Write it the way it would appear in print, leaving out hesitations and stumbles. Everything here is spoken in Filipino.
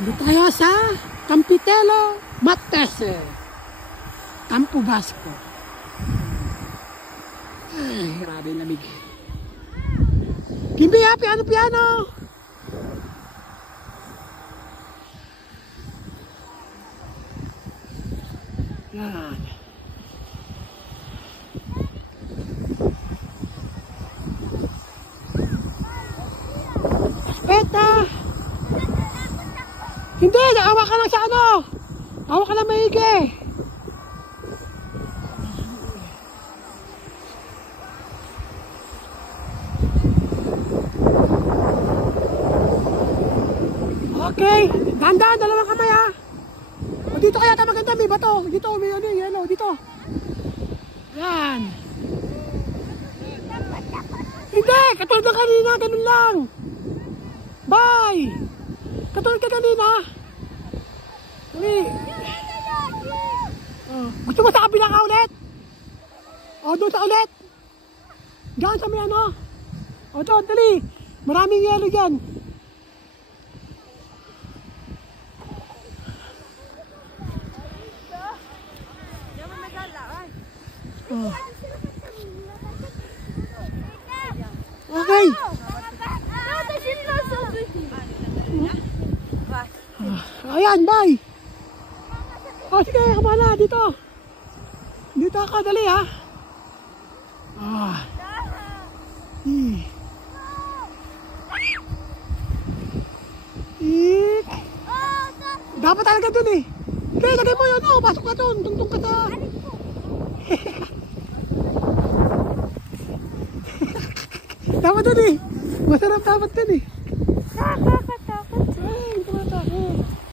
Dito tayo sa Campitello, Matese, Campo Basco. Ay, grabe lamig. Kimbi ha, piano. Yan. Espeta! Hindi, nakawa ka lang sa ano. Hawa ka lang maigi. Okay, dahan-dahan, dalawang kamay ha. O dito kaya tayo maganda, may bato. Dito, may ano, yellow, dito. Yan. Hindi, katulad ng kanina, ganun lang. Bye! Katulad ka kanina. Dali. Gusto mo sa kabila ka ulit? O, doon sa ulit. Diyan sa may ano. O, doon, dali. Maraming yellow dyan. Oh. Okay. Ayan, bye. Oh, sige, kamala, dito. Dito ako, dali ha. Dapat talaga dun eh. Okay, lagay mo yun, oh, pasok ka dun, tungtong ka sa... Dapat dun eh. Masarap dapat dun eh.